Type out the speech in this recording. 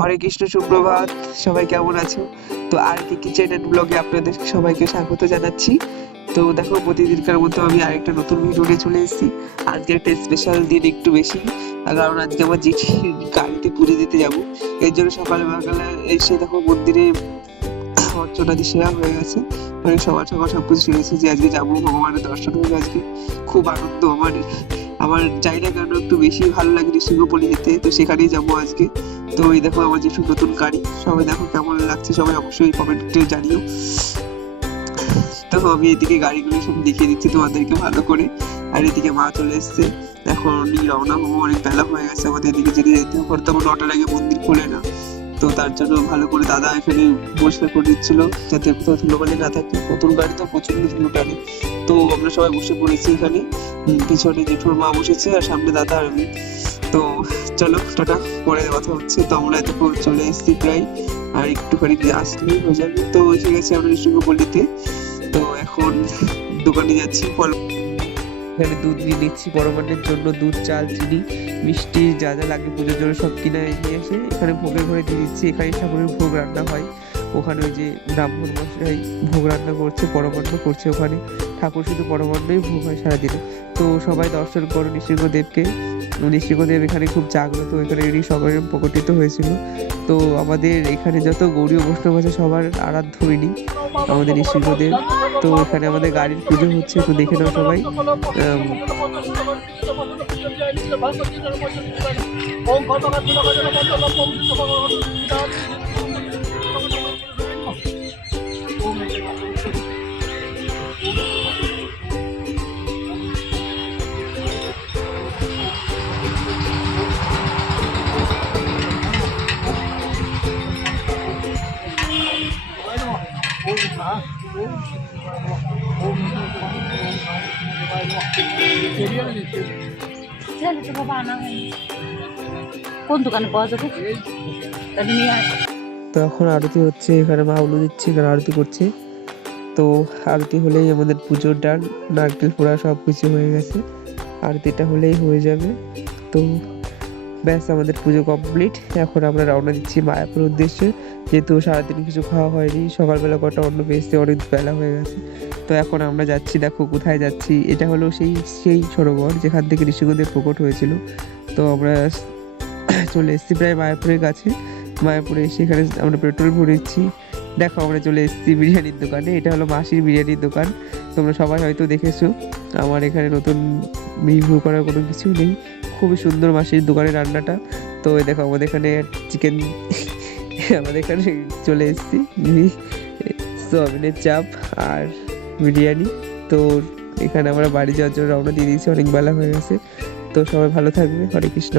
হরে কৃষ্ণ, সুপ্রভাত। সবাই কেমন আছো? তো আর কি কিচেন এন্ড ব্লগে আপনাদের সবাইকে স্বাগত জানাচ্ছি। তো দেখো, প্রতিদিনকার মতো আমি আরেকটা নতুন ভিডিও নিয়ে চলে এসেছি। আজকে একটা স্পেশাল দিন, একটু বেশি, কারণ আজকে আমার জেঠির গাড়িতে পুজো দিতে যাব। এর জন্য সকালবেলা এসে দেখো মন্দিরে অর্চনাদি সেরা হয়ে গেছে। মানে সকাল সকাল সবকিছু শুনেছি যে আজকে যাবো, ভগবানের দর্শন হবে আজকে। খুব আনন্দ আমার। আমার জানি না কেন একটু বেশি ভালো লাগে নৃসিংহপল্লী যেতে, তো সেখানেই যাবো আজকে। তো এই দেখো আমার যেসব নতুন গাড়ি, সবাই দেখো কেমন লাগছে, সবাই অবশ্যই কমেন্টে জানিও। তো আমি এদিকে গাড়িগুলো সব দেখিয়ে দিচ্ছি তোমাদেরকে ভালো করে। আর এদিকে মা চলে এসছে, এখন রওনা হবো। অনেক বেলা হয়ে গেছে আমাদের এদিকে যেতে যেতে, ওখানে তো 9টার আগে মন্দির খোলে না। তো তার জন্য ভালো করে দাদা এখানে পরিষ্কার করে দিচ্ছিল, যাতে কোথাও ধুলোবালি না থাকে। নতুন গাড়ি তো প্রচন্ড ধুলো টানে। তো আমরা সবাই বসে পড়েছি এখানে। পিছনে জেঠুর মা বসেছে, আর সামনে দাদা আর আমি। তো চলো টাটা, পরে কথা হচ্ছে। তো আমরা এতক্ষণ চলে এসেছি প্রায়, আর একটুখানি আসলেই হয়ে যাবে। তো এসে গেছি আমরা নৃসিংহপল্লীতে। তো এখন দোকানে যাচ্ছি ফল। এখানে দুধ নিয়ে নিচ্ছি পরমান্নের জন্য, দুধ, চাল, চিনি, মিষ্টি, যা যা লাগে পুজোর জন্য সব কিনে নিয়ে এসে এখানে ভোগের ঘরে দিয়ে দিচ্ছি। এখানে ঠাকুরের ভোগ রান্না হয়। ওখানে ওই যে ব্রাহ্মণ মশাই ভোগ রান্না করছে, পরমান্ন করছে ওখানে। ঠাকুর শুধু পরমান্নই ভোগ হয় সারাদিনে। তো সবাই দর্শন করো নৃসিংহদেবকে। নৃসিংহদেব এখানে খুব জাগ্রত, এখানে এরই সবাই প্রকটিত হয়েছিল। তো আমাদের এখানে যত গৌড়ীয় বৈষ্ণব আছে সবার আরাধ্য ইনি আমাদের নৃসিংহদেব। তো এখানে আমাদের গাড়ির পুজো হচ্ছে, তো দেখে নাও সবাই। কোন দোকানে পাওয়া যাবে? তাহলে নিয়ে আয়। তো এখন আরতি হচ্ছে, এখানে মা উলু দিচ্ছে, এখানে আরতি করছে। তো আরতি হলেই আমাদের পুজোর ডান, নারকেল পোড়া সব কিছু হয়ে গেছে। আরতিটা হলেই হয়ে যাবে। তো ব্যাস, আমাদের পুজো কমপ্লিট। এখন আমরা রওনা দিচ্ছি মায়াপুর উদ্দেশ্যে, যেহেতু সারাদিন কিছু খাওয়া হয়নি। সকালবেলা কটা অন্য পেয়েছে, অনেক বেলা হয়ে গেছে। তো এখন আমরা যাচ্ছি, দেখো কোথায় যাচ্ছি। এটা হলো সেই সেই সরোবর যেখান থেকে ঋষিগণের প্রকট হয়েছিল। তো আমরা চলে এসেছি প্রায় মায়াপুরের কাছে। মায়াপুরে এসে এখানে আমরা পেট্রোল ভরেছি। দেখো আমরা চলে এসেছি বিরিয়ানির দোকানে। এটা হলো মাসির বিরিয়ানির দোকান, তোমরা সবাই হয়তো দেখেছো। আমার এখানে নতুন রিভিউ করার কোনো কিছু নেই, খুবই সুন্দর মাসির দোকানের রান্নাটা। তো এই দেখো আমাদের এখানে চিকেন আমাদের এখানে চলে এসেছি সোয়াবিনের চাপ আর বিরিয়ানি। তো এখানে আমরা বাড়ি যাওয়ার জন্য রওনা দিয়ে দিয়েছি, অনেক বেলা হয়ে গেছে। তো সবাই ভালো থাকবে। হরে কৃষ্ণ।